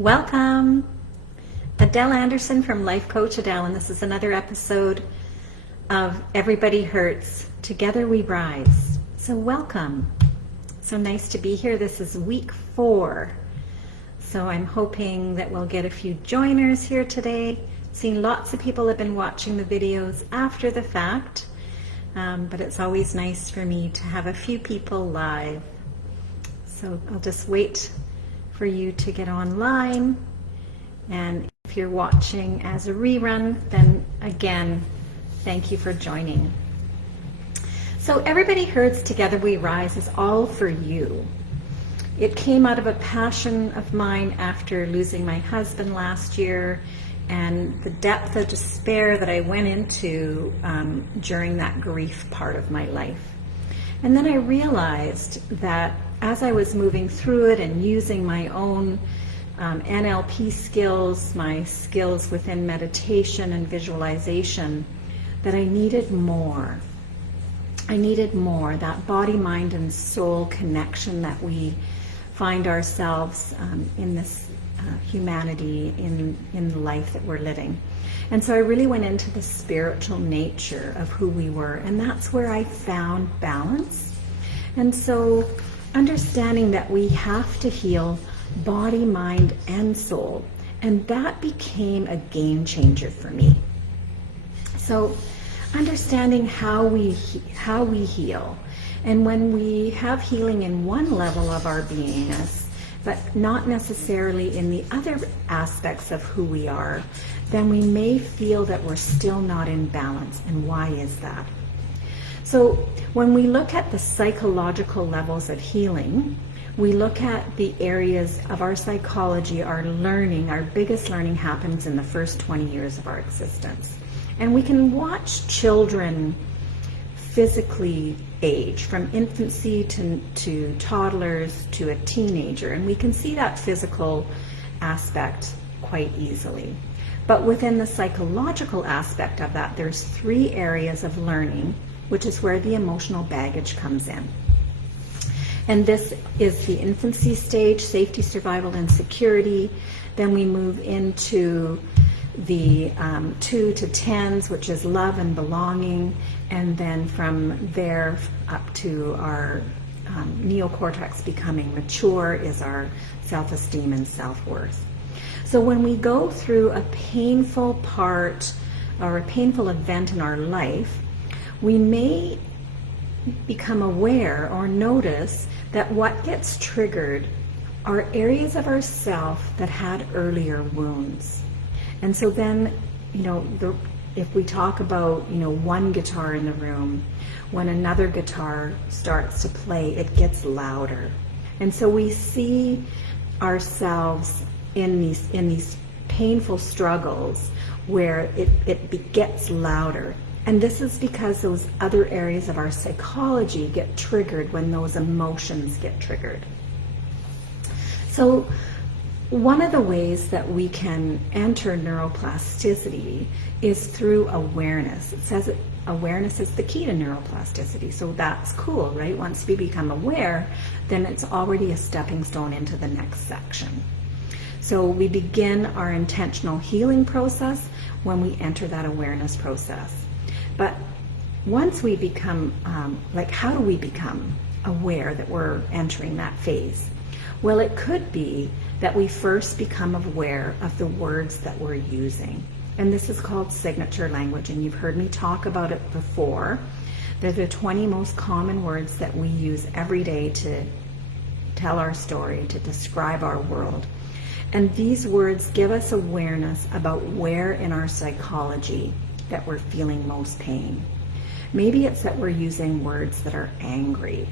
Welcome! Adele Anderson from Life Coach Adele, and this is another episode of Everybody Hurts, Together We Rise. So welcome. So nice to be here. This is week 4. So I'm hoping that we'll get a few joiners here today. Seen lots of people have been watching the videos after the fact, but it's always nice for me to have a few people live. So I'll just wait for you to get online, and if you're watching as a rerun, then again, thank you for joining. So Everybody Hurts, Together We Rise is all for you. It came out of a passion of mine after losing my husband last year and the depth of despair that I went into during that grief part of my life. And then I realized that as I was moving through it and using my own NLP skills, my skills within meditation and visualization, that I needed more. I needed more, that body, mind, and soul connection that we find ourselves in this humanity, in the life that we're living. And so I really went into the spiritual nature of who we were, and that's where I found balance. And so understanding that we have to heal body, mind, and soul, and that became a game changer for me. So understanding how we heal, and when we have healing in one level of our beingness, but not necessarily in the other aspects of who we are, then we may feel that we're still not in balance. And why is that? So when we look at the psychological levels of healing, we look at the areas of our psychology, our learning. Our biggest learning happens in the first 20 years of our existence. And we can watch children physically age from infancy to toddlers to a teenager, and we can see that physical aspect quite easily. But within the psychological aspect of that, there's 3 areas of learning, which is where the emotional baggage comes in. And this is the infancy stage, safety, survival, and security. Then we move into the 2 to 10s, which is love and belonging. And then from there up to our neocortex becoming mature is our self-esteem and self-worth. So when we go through a painful part or a painful event in our life, we may become aware or notice that what gets triggered are areas of ourself that had earlier wounds. And so then, if we talk about, one guitar in the room, when another guitar starts to play, it gets louder. And so we see ourselves in these painful struggles where it gets louder. And this is because those other areas of our psychology get triggered when those emotions get triggered. So one of the ways that we can enter neuroplasticity is through awareness. It says that awareness is the key to neuroplasticity. So that's cool, right? Once we become aware, then it's already a stepping stone into the next section. So we begin our intentional healing process when we enter that awareness process. But once we become, how do we become aware that we're entering that phase? Well, it could be that we first become aware of the words that we're using. And this is called signature language, and you've heard me talk about it before. They're the 20 most common words that we use every day to tell our story, to describe our world. And these words give us awareness about where in our psychology that we're feeling most pain. Maybe it's that we're using words that are angry.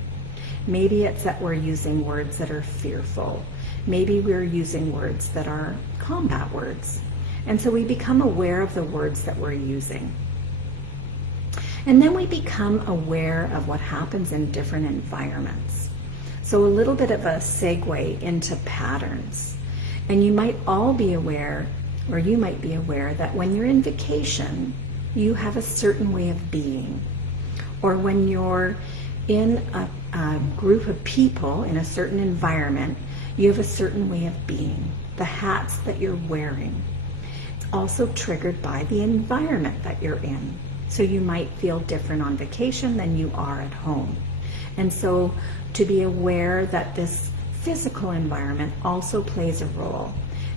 Maybe it's that we're using words that are fearful. Maybe we're using words that are combat words. And so we become aware of the words that we're using. And then we become aware of what happens in different environments. So a little bit of a segue into patterns. And you might all be aware, or you might be aware, that when you're in vacation, you have a certain way of being. Or when you're in a group of people in a certain environment, you have a certain way of being. the hats that you're wearing. It's also triggered by the environment that you're in. So you might feel different on vacation than you are at home. And so to be aware that this physical environment also plays a role.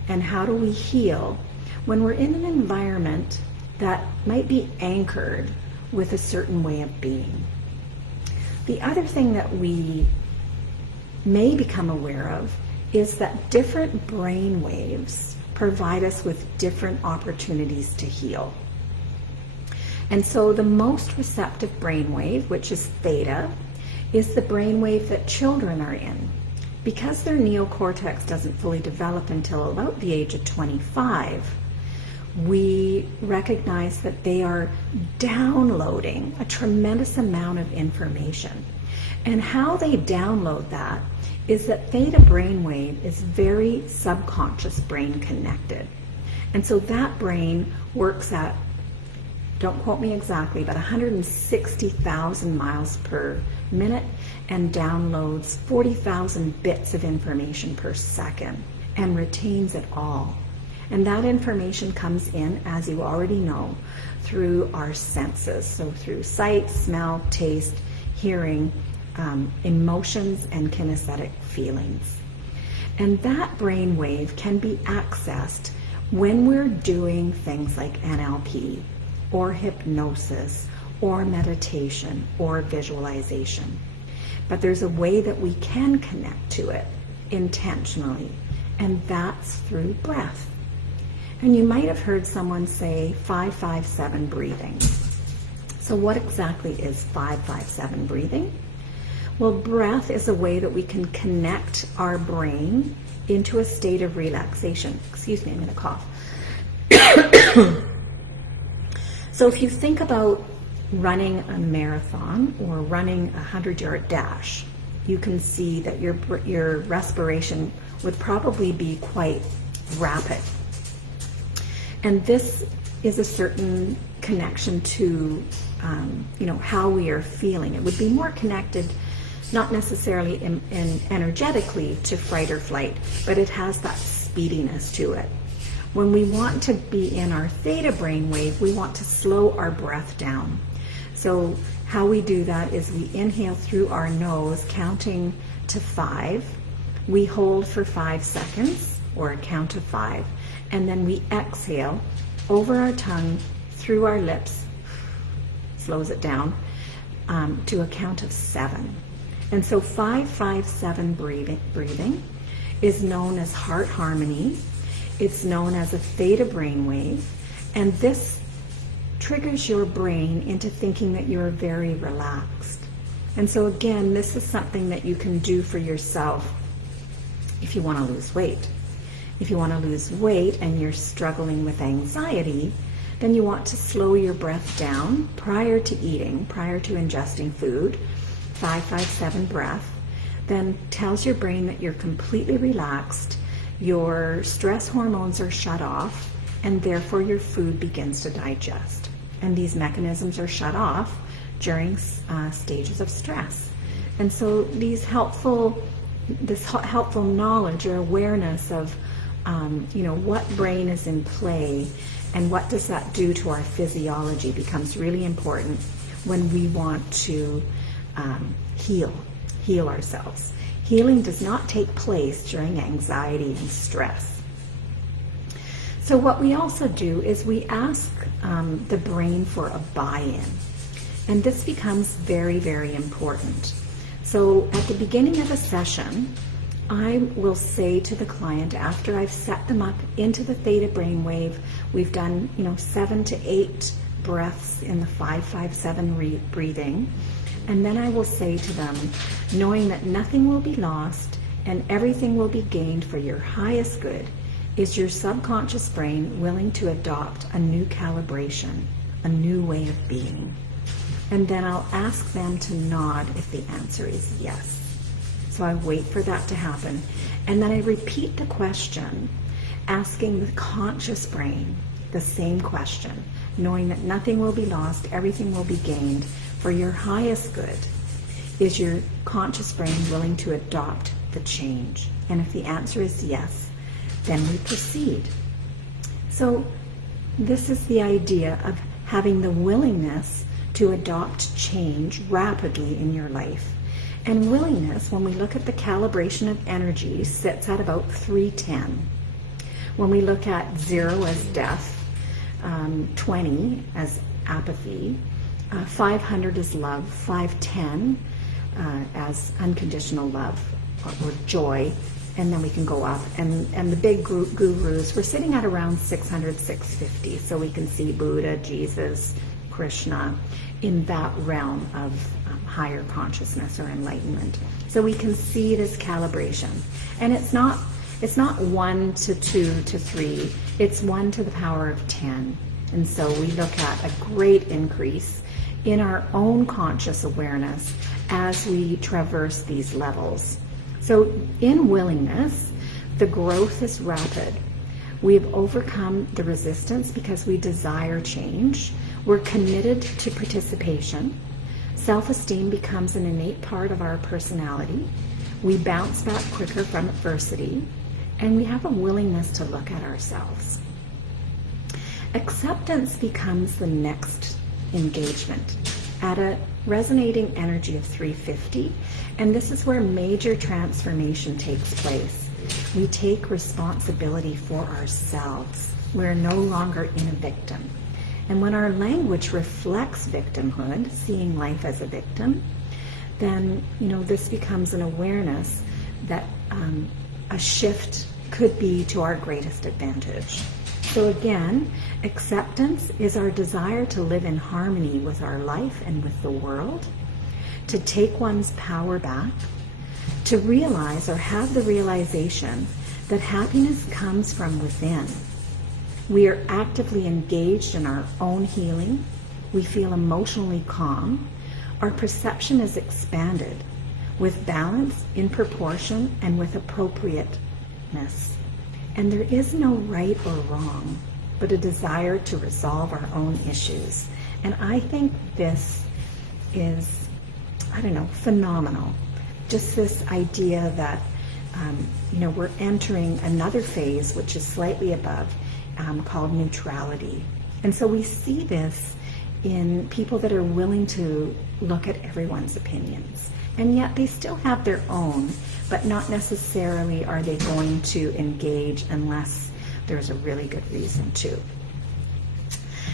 And how do we heal when we're in an environment that might be anchored with a certain way of being? The other thing that we may become aware of is that different brain waves provide us with different opportunities to heal. And so the most receptive brainwave, which is theta, is the brainwave that children are in. Because their neocortex doesn't fully develop until about the age of 25, we recognize that they are downloading a tremendous amount of information. And how they download that is that theta brainwave is very subconscious brain connected. And so that brain works at, don't quote me exactly, but 160,000 miles per minute and downloads 40,000 bits of information per second and retains it all. And that information comes in, as you already know, through our senses. So through sight, smell, taste, hearing, emotions, and kinesthetic feelings. And that brainwave can be accessed when we're doing things like NLP or hypnosis or meditation or visualization. But there's a way that we can connect to it intentionally, and that's through breath. And you might have heard someone say 5-5-7 breathing. So what exactly is 5-5-7 breathing? Well, breath is a way that we can connect our brain into a state of relaxation. Excuse me, I'm going to cough. So if you think about running a marathon or running a 100-yard dash, you can see that your respiration would probably be quite rapid. And this is a certain connection to, how we are feeling. It would be more connected, not necessarily in energetically to fight or flight, but it has that speediness to it. When we want to be in our theta brainwave, we want to slow our breath down. So how we do that is we inhale through our nose, counting to 5. We hold for 5 seconds, or a count of 5, and then we exhale over our tongue, through our lips, slows it down, to a count of 7. And so 5-5-7 breathing is known as heart harmony. It's known as a theta brainwave, and this triggers your brain into thinking that you're very relaxed. And so again, this is something that you can do for yourself if you want to lose weight. If you want to lose weight and you're struggling with anxiety, then you want to slow your breath down prior to eating, prior to ingesting food. 5-5-7 breath then tells your brain that you're completely relaxed, your stress hormones are shut off, and therefore your food begins to digest. And these mechanisms are shut off during stages of stress. And so this helpful knowledge or awareness of what brain is in play and what does that do to our physiology becomes really important when we want to heal ourselves. Healing does not take place during anxiety and stress. So what we also do is we ask the brain for a buy-in. And this becomes very, very important. So at the beginning of a session, I will say to the client, after I've set them up into the theta brainwave, we've done 7 to 8 breaths in the 5-5-7 breathing, and then I will say to them, knowing that nothing will be lost and everything will be gained for your highest good, is your subconscious brain willing to adopt a new calibration, a new way of being? And then I'll ask them to nod if the answer is yes. So I wait for that to happen. And then I repeat the question, asking the conscious brain the same question, knowing that nothing will be lost, everything will be gained for your highest good. Is your conscious brain willing to adopt the change? And if the answer is yes, then we proceed. So this is the idea of having the willingness to adopt change rapidly in your life. And willingness, when we look at the calibration of energy, sits at about 310. When we look at 0 as death, 20 as apathy, 500 as love, 510 as unconditional love or joy, and then we can go up. And the big gurus, we're sitting at around 600, 650. So we can see Buddha, Jesus, Krishna in that realm of higher consciousness or enlightenment. So we can see this calibration. And it's not 1 to 2 to 3, it's 1 to the power of 10. And so we look at a great increase in our own conscious awareness as we traverse these levels. So in willingness, the growth is rapid. We've overcome the resistance because we desire change. We're committed to participation. Self-esteem becomes an innate part of our personality. We bounce back quicker from adversity, and we have a willingness to look at ourselves. Acceptance becomes the next engagement at a resonating energy of 350, and this is where major transformation takes place. We take responsibility for ourselves. We're no longer in a victim. And when our language reflects victimhood, seeing life as a victim, then this becomes an awareness that a shift could be to our greatest advantage. So again, acceptance is our desire to live in harmony with our life and with the world, to take one's power back, to realize or have the realization that happiness comes from within. We are actively engaged in our own healing. We feel emotionally calm. Our perception is expanded with balance, in proportion, and with appropriateness. And there is no right or wrong, but a desire to resolve our own issues. And I think this is, phenomenal. Just this idea that, we're entering another phase, which is slightly above, called neutrality. And so we see this in people that are willing to look at everyone's opinions. And yet they still have their own, but not necessarily are they going to engage unless there's a really good reason to.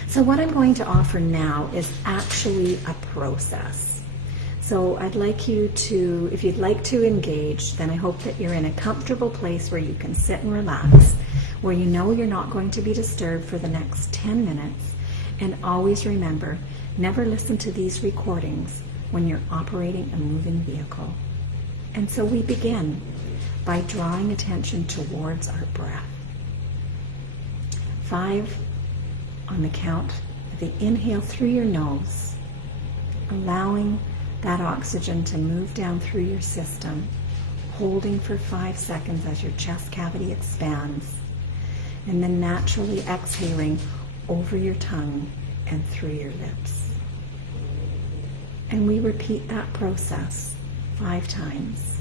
So what I'm going to offer now is actually a process. So I'd like you to, if you'd like to engage, then I hope that you're in a comfortable place where you can sit and relax, where you know you're not going to be disturbed for the next 10 minutes. And always remember, never listen to these recordings when you're operating a moving vehicle. And so we begin by drawing attention towards our breath. 5 on the count of the inhale through your nose, allowing that oxygen to move down through your system, holding for 5 seconds as your chest cavity expands, and then naturally exhaling over your tongue and through your lips. And we repeat that process 5 times.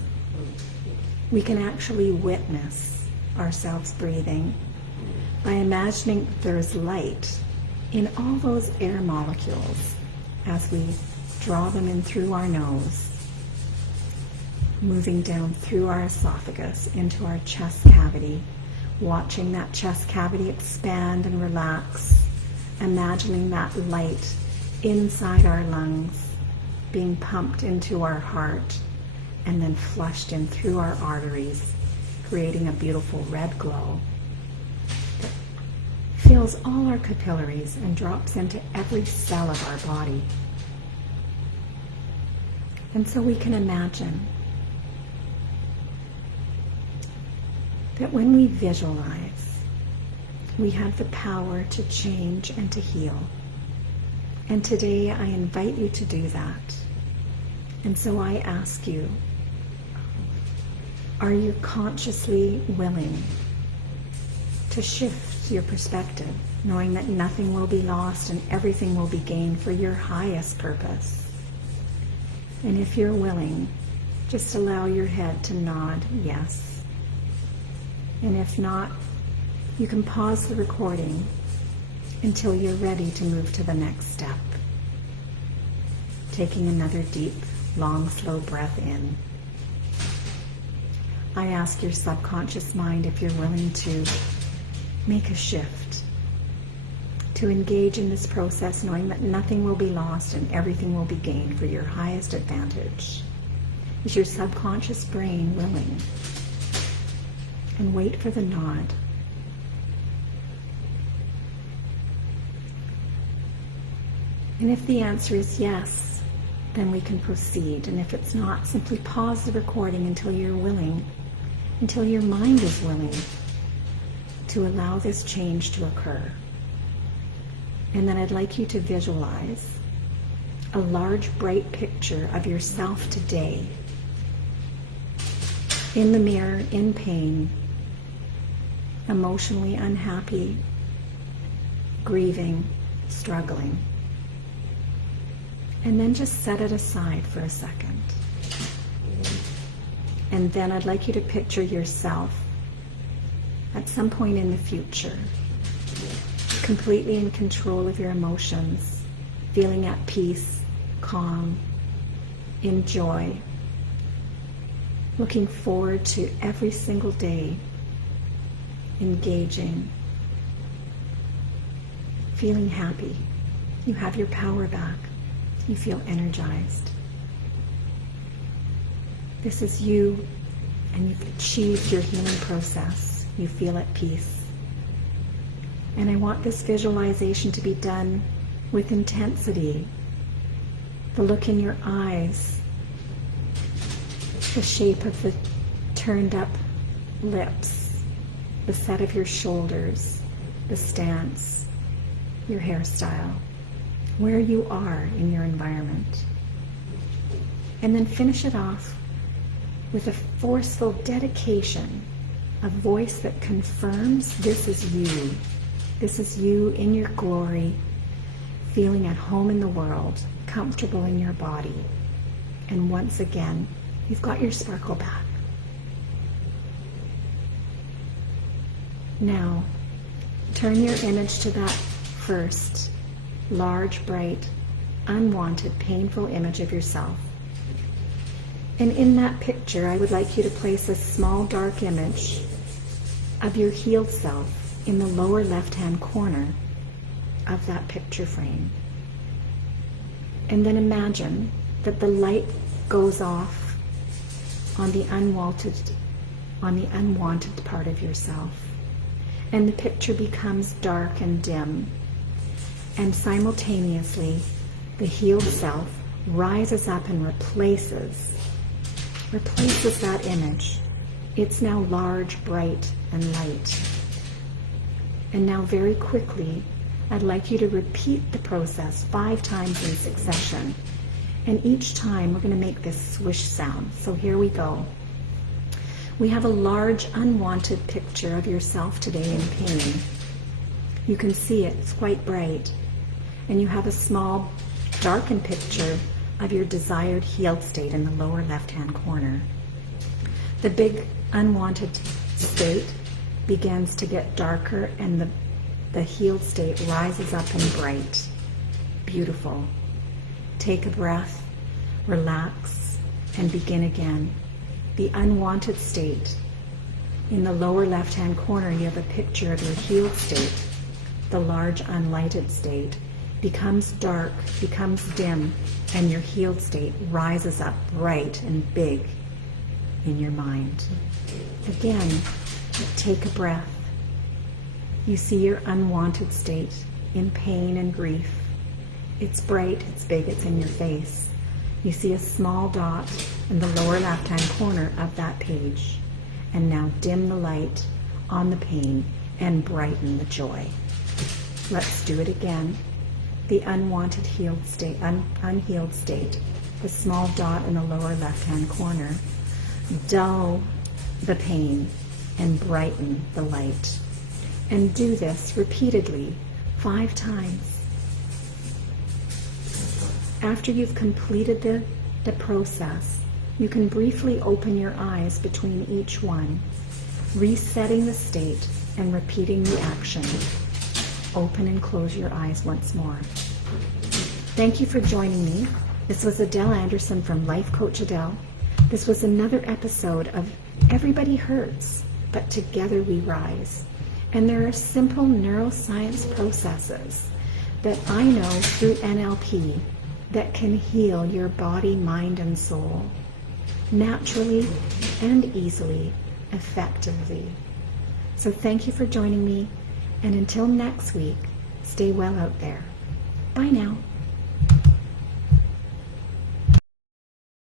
We can actually witness ourselves breathing by imagining there's light in all those air molecules as we draw them in through our nose, moving down through our esophagus into our chest cavity, watching that chest cavity expand and relax, imagining that light inside our lungs being pumped into our heart and then flushed in through our arteries, creating a beautiful red glow that fills all our capillaries and drops into every cell of our body. And so we can imagine that when we visualize, we have the power to change and to heal. And today I invite you to do that. And so I ask you, are you consciously willing to shift your perspective, knowing that nothing will be lost and everything will be gained for your highest purpose? And if you're willing, just allow your head to nod yes. And if not, you can pause the recording until you're ready to move to the next step. Taking another deep, long, slow breath in. I ask your subconscious mind if you're willing to make a shift, to engage in this process knowing that nothing will be lost and everything will be gained for your highest advantage. Is your subconscious brain willing? And wait for the nod. And if the answer is yes, then we can proceed. And if it's not, simply pause the recording until you're willing, until your mind is willing to allow this change to occur. And then I'd like you to visualize a large, bright picture of yourself today, in the mirror, in pain, emotionally unhappy, grieving, struggling. And then just set it aside for a second. And then I'd like you to picture yourself at some point in the future, completely in control of your emotions, feeling at peace, calm, in joy, looking forward to every single day, engaging, feeling happy. You have your power back. You feel energized. This is you, and you've achieved your healing process. You feel at peace. And I want this visualization to be done with intensity. The look in your eyes, the shape of the turned up lips, the set of your shoulders, the stance, your hairstyle, where you are in your environment. And then finish it off with a forceful dedication, a voice that confirms this is you. This is you in your glory, feeling at home in the world, comfortable in your body. And once again, you've got your sparkle back. Now, turn your image to that first large, bright, unwanted, painful image of yourself. And in that picture, I would like you to place a small dark image of your healed self in the lower left-hand corner of that picture frame. And then imagine that the light goes off on the unwanted part of yourself. And the picture becomes dark and dim. And simultaneously, the healed self rises up and replaces that image. It's now large, bright, and light. And now very quickly, I'd like you to repeat the process 5 times in succession. And each time we're going to make this swish sound. So here we go. We have a large unwanted picture of yourself today in pain. You can see it, it's quite bright. And you have a small darkened picture of your desired healed state in the lower left-hand corner. The big unwanted state begins to get darker and the healed state rises up and bright. Beautiful. Take a breath, relax, and begin again. The unwanted state. In the lower left-hand corner, you have a picture of your healed state. The large unlighted state becomes dark, becomes dim, and your healed state rises up bright and big in your mind. Again, take a breath. You see your unwanted state in pain and grief. It's bright, it's big, it's in your face. You see a small dot in the lower left-hand corner of that page. And now dim the light on the pain and brighten the joy. Let's do it again. The unwanted healed state, unhealed state, the small dot in the lower left-hand corner. Dull the pain and brighten the light. And do this repeatedly 5 times. After you've completed the process, you can briefly open your eyes between each one resetting the state and repeating the action. Open and close your eyes once more. Thank you for joining me. This was Adele Anderson from Life Coach Adele. This was another episode of Everybody Hurts, but Together We Rise. And there are simple neuroscience processes that I know through NLP that can heal your body, mind, and soul naturally and easily, effectively. So thank you for joining me, and until next week, stay well out there. Bye now.